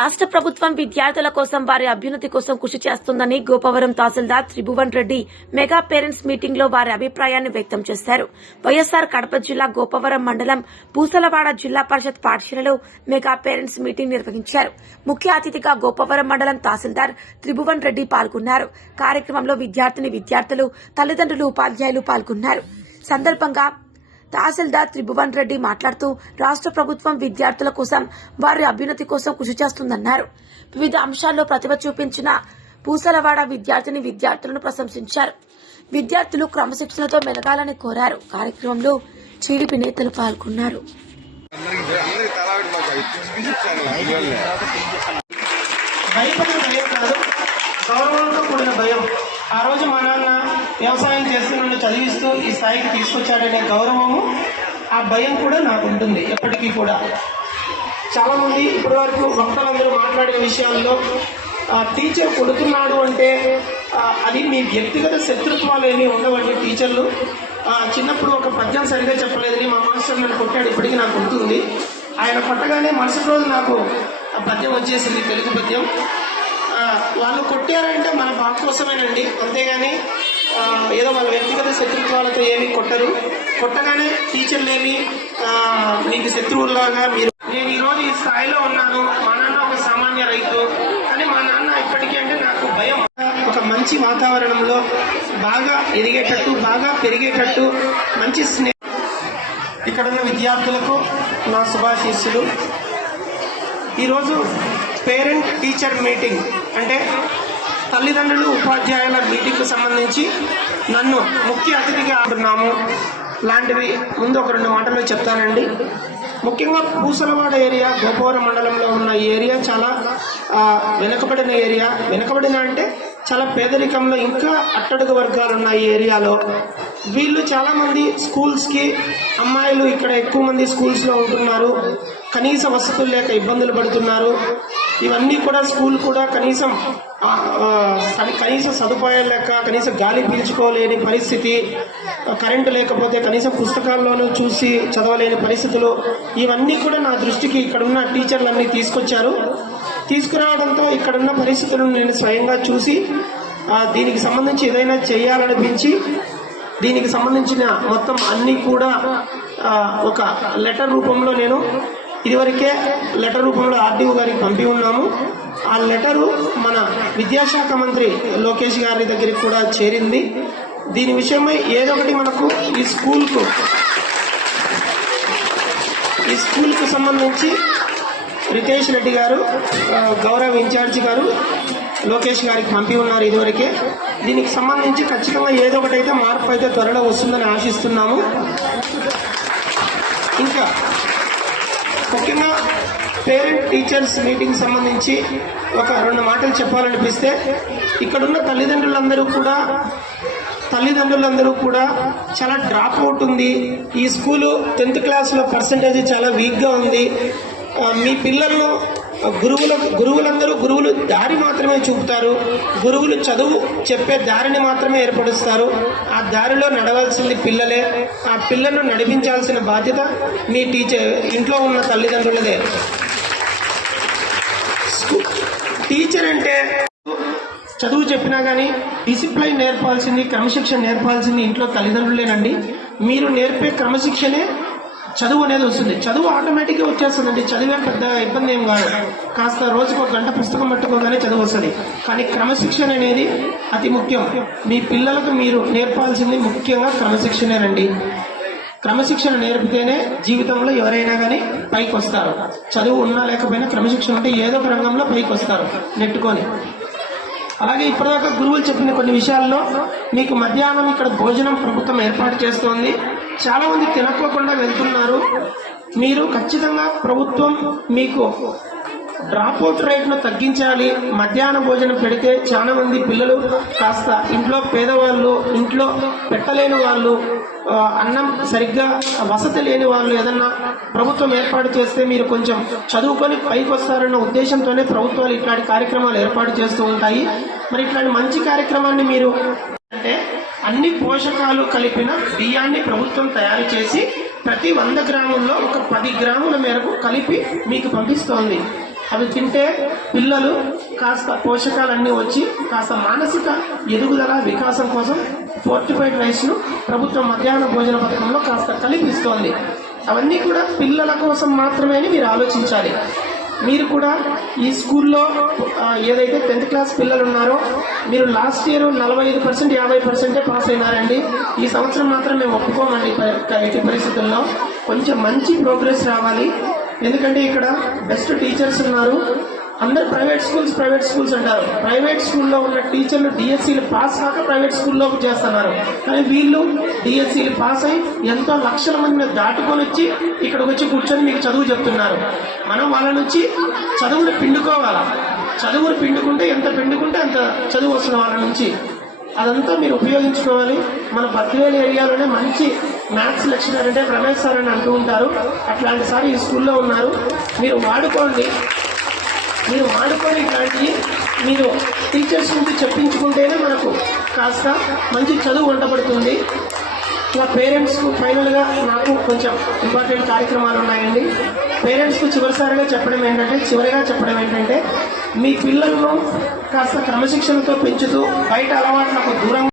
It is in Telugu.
రాష్ట్ర ప్రభుత్వం విద్యార్థుల కోసం వారి అభ్యున్నతి కోసం కృషి చేస్తుందని గోపవరం తహసీల్దార్ త్రిభువన్ రెడ్డి మెగా పేరెంట్స్ మీటింగ్లో వారి అభిప్రాయాన్ని వ్యక్తం చేశారు. వైఎస్సార్ కడప జిల్లా గోపవరం మండలం పూసలవాడ జిల్లా పరిషత్ పాఠశాలలో మెగా పేరెంట్స్ మీటింగ్ నిర్వహించారు. ముఖ్య అతిథిగా గోపవరం మండలం తహసీల్దార్ త్రిభువన్ రెడ్డి పాల్గొన్నారు. కార్యక్రమంలో విద్యార్థిని విద్యార్థులు తల్లిదండ్రులు ఉపాధ్యాయులు పాల్గొన్నారు. సందర్భంగా తహసీల్దార్ త్రిభువన్ రెడ్డి మాట్లాడుతూ రాష్ట్ర ప్రభుత్వం విద్యార్థుల కోసం వారి అభ్యున్నతి కోసం కృషి చేస్తుందన్నారు. వివిధ అంశాల్లో ప్రతిభ చూపించిన పూసలవాడ విద్యార్థిని విద్యార్థులను ప్రశంసించారు. విద్యార్థులు క్రమశిక్షణతో మెలగాలని కోరారు. కార్యక్రమంలో టీడీపీ నేతలు పాల్గొన్నారు. భయం. ఆ రోజు మా నాన్న వ్యవసాయం చేస్తూ నన్ను చదివిస్తూ ఈ స్థాయికి తీసుకొచ్చాడనే గౌరవము. ఆ భయం కూడా నాకు ఉంటుంది ఎప్పటికీ కూడా. చాలా మంది ఇప్పటి వరకు భక్తులందరూ మాట్లాడిన విషయాల్లో టీచర్ కొడుతున్నాడు అంటే అది మీ వ్యక్తిగత శత్రుత్వాలు ఏమీ ఉండవండి టీచర్లు చిన్నప్పుడు ఒక పద్యం సరిగ్గా చెప్పలేదని మా మాస్టర్ నన్ను కొట్టాడు ఇప్పటికీ నాకు ఉంటుంది ఆయన కొట్టగానే మరుసటి రోజు నాకు ఆ పద్యం వచ్చేసింది తెలుగు పద్యం. వాళ్ళు కొట్టారంటే మన బాధ కోసమేనండి అంతేగాని ఏదో వాళ్ళ వ్యక్తిగత శత్రుత్వాలతో ఏమి కొట్టరు. కొట్టగానే టీచర్లేమి ఆ, మీకు శత్రువుల్లాగా మీరు నేను ఈరోజు ఈ స్థాయిలో ఉన్నాను. మా నాన్న ఒక సామాన్య రైతు. అని మా నాన్న ఇప్పటికీ అంటే నాకు భయం. ఒక మంచి వాతావరణంలో బాగా ఎదిగేటట్టు బాగా పెరిగేటట్టు మంచి స్నేహ ఇక్కడున్న విద్యార్థులకు నా శుభాశీస్సులు. ఈరోజు పేరెంట్ టీచర్ మీటింగ్. అంటే తల్లిదండ్రులు ఉపాధ్యాయుల మీటింగ్కు సంబంధించి నన్ను ముఖ్య అతిథిగా ఆడున్నాము లాంటివి ముందు ఒక రెండు మాటలు చెప్తానండి. ముఖ్యంగా పూసలవాడ ఏరియా గోపవరం మండలంలో ఉన్న ఈ ఏరియా చాలా వెనుకబడిన ఏరియా. వెనుకబడిన అంటే చాలా పేదరికంలో ఇంకా అట్టడుగు వర్గాలు ఉన్న ఈ ఏరియాలో. వీళ్ళు చాలామంది స్కూల్స్కి అమ్మాయిలు ఇక్కడ ఎక్కువ మంది స్కూల్స్లో ఉంటున్నారు. కనీస వసతులు లేక ఇబ్బందులు పడుతున్నారు. ఇవన్నీ కూడా స్కూల్ కూడా కనీసం కనీస సదుపాయాలు లేక కనీసం గాలి పీల్చుకోలేని పరిస్థితి కరెంటు లేకపోతే కనీసం పుస్తకాల్లోనూ చూసి చదవలేని పరిస్థితులు ఇవన్నీ కూడా నా దృష్టికి ఇక్కడున్న టీచర్లన్నీ తీసుకొచ్చారు. తీసుకురావడంతో ఇక్కడున్న పరిస్థితులను నేను స్వయంగా చూసి దీనికి సంబంధించి ఏదైనా చేయాలనిపించి దీనికి సంబంధించిన మొత్తం అన్నీ కూడా ఒక లెటర్ రూపంలో నేను ఇదివరకే లెటర్ రూపంలో ఆర్డీఓ గారికి పంపి ఉన్నాము. ఆ లెటరు మన విద్యాశాఖ మంత్రి లోకేష్ గారి దగ్గరికి కూడా చేరింది. దీని విషయమై ఏదో ఒకటి మనకు ఈ స్కూల్కు ఈ స్కూల్కు సంబంధించి రితేష్ రెడ్డి గారు గౌరవ్ గౌరవ ఇన్ఛార్జి గారు లోకేష్ గారికి పంపి ఉన్నారు ఇదివరకే. దీనికి సంబంధించి ఖచ్చితంగా ఏదో ఒకటైతే అయితే మార్పు అయితే త్వరలో వస్తుందని ఆశిస్తున్నాము. ఇంకా ముఖ్యంగా పేరెంట్ టీచర్స్ మీటింగ్ సంబంధించి ఒక రెండు మాటలు చెప్పాలనిపిస్తే ఇక్కడున్న తల్లిదండ్రులందరూ కూడా తల్లిదండ్రులందరూ కూడా చాలా డ్రాప్ అవుట్ ఉంది. ఈ స్కూలు టెన్త్ క్లాస్లో పర్సంటేజ్ చాలా వీక్గా ఉంది. మీ పిల్లలను గురువుల గురువులందరూ గురువులు దారి మాత్రమే చూపుతారు. గురువులు చదువు చెప్పే దారిని మాత్రమే ఏర్పరుస్తారు. ఆ దారిలో నడవాల్సింది పిల్లలే. ఆ పిల్లలను నడిపించాల్సిన బాధ్యత మీ టీచర్ ఇంట్లో ఉన్న తల్లిదండ్రులదే. స్కూ- టీచర్ అంటే చదువు చెప్పినా కానీ డిసిప్లైన్ నేర్పాల్సింది క్రమశిక్షణ నేర్పాల్సింది ఇంట్లో తల్లిదండ్రులేనండి. మీరు నేర్పే క్రమశిక్షణే చదువు అనేది వస్తుంది. చదువు ఆటోమేటిక్గా వచ్చేస్తుందండి. చదివే పెద్ద ఇబ్బంది ఏం కాదు. కాస్త రోజుకు ఒక గంట పుస్తకం పట్టుకోగానే చదువు వస్తుంది. కానీ క్రమశిక్షణ అనేది అతి ముఖ్యం. మీ పిల్లలకు మీరు నేర్పాల్సింది ముఖ్యంగా క్రమశిక్షణేనండి క్రమశిక్షణ నేర్పితేనే జీవితంలో ఎవరైనా కానీ పైకి వస్తారు. చదువు ఉన్నా లేకపోయినా క్రమశిక్షణ ఉంటే ఏదో ఒక రంగంలో పైకి వస్తారు. నెట్టుకొని. అలాగే ఇప్పటిదాకా గురువులు చెప్పిన కొన్ని విషయాల్లో మీకు మధ్యాహ్నం ఇక్కడ భోజనం ప్రభుత్వం ఏర్పాటు చేస్తోంది. చాలా మంది తినకోకుండా వెళ్తున్నారు. మీరు ఖచ్చితంగా ప్రభుత్వం మీకు డ్రాప్అవుట్ రేట్ను తగ్గించాలి. మధ్యాహ్న భోజనం పెడితే చాలా మంది పిల్లలు కాస్త ఇంట్లో పేదవాళ్ళు ఇంట్లో పెట్టలేని వాళ్ళు అన్నం సరిగ్గా వసతి లేని వాళ్ళు ఏదన్నా ప్రభుత్వం ఏర్పాటు చేస్తే మీరు కొంచెం చదువుకొని పైకి వస్తారన్న ఉద్దేశంతోనే ప్రభుత్వాలు ఇట్లాంటి కార్యక్రమాలు ఏర్పాటు చేస్తూ ఉంటాయి. మరి ఇట్లాంటి మంచి కార్యక్రమాన్ని మీరు అంటే అన్ని పోషకాలు కలిపిన బియ్యాన్ని ప్రభుత్వం తయారు చేసి ప్రతి వంద గ్రాముల్లో ఒక పది గ్రాముల మేరకు కలిపి మీకు పంపిస్తోంది. అవి తింటే పిల్లలు కాస్త పోషకాలన్నీ వచ్చి కాస్త మానసిక ఎదుగుదల వికాసం కోసం ఫోర్టిఫైడ్ రైస్ను ప్రభుత్వం మధ్యాహ్న భోజన పథకంలో కాస్త కలిపిస్తోంది. అవన్నీ కూడా పిల్లల కోసం మాత్రమే మీరు ఆలోచించాలి. మీరు కూడా ఈ స్కూల్లో ఏదైతే టెన్త్ క్లాస్ పిల్లలు ఉన్నారో మీరు లాస్ట్ ఇయర్ నలభై ఐదు పర్సెంట్ యాభై పర్సెంటే పాస్ అయినారండి. ఈ సంవత్సరం మాత్రం మేము ఒప్పుకోమండి ఎట్టి పరిస్థితుల్లో. కొంచెం మంచి ప్రోగ్రెస్ రావాలి. ఎందుకంటే ఇక్కడ బెస్ట్ టీచర్స్ ఉన్నారు. అందరు ప్రైవేట్ స్కూల్స్ ప్రైవేట్ స్కూల్స్ అంటారు. ప్రైవేట్ స్కూల్లో ఉన్న టీచర్లు డిఎస్సీలు పాస్ కాక ప్రైవేట్ స్కూల్లో చేస్తున్నారు. కానీ వీళ్ళు డిఎస్సీలు పాస్ అయి ఎంతో లక్షల మందిని దాటుకొని వచ్చి ఇక్కడికి వచ్చి కూర్చొని మీకు చదువు చెప్తున్నారు. మనం వాళ్ళ నుంచి చదువును పిండుకోవాలా? చదువును పిండుకుంటే ఎంత పిండుకుంటే అంత చదువు వస్తుంది వాళ్ళ నుంచి. అదంతా మీరు ఉపయోగించుకోవాలి. మన బద్వేలు ఏరియాలోనే మంచి మ్యాథ్స్ లెక్చరర్ అంటే రమేష్ సార్ అని అంటూ ఉంటారు. అట్లాంటి సార్ ఈ స్కూల్లో ఉన్నారు. మీరు వాడుకోండి. మీరు వాడుకొని ఇట్లాంటివి మీరు టీచర్స్ నుంచి చెప్పించుకుంటేనే మనకు కాస్త మంచి చదువు వంటపడుతుంది నా పేరెంట్స్కు ఫైనల్గా నాకు కొంచెం ఇంపార్టెంట్ కార్యక్రమాలు ఉన్నాయండి. పేరెంట్స్కు చివరిసారిగా చెప్పడం ఏంటంటే చివరిగా చెప్పడం ఏంటంటే మీ పిల్లలను కాస్త క్రమశిక్షణతో పెంచుతూ బయట అలవాట్లకు దూరంగా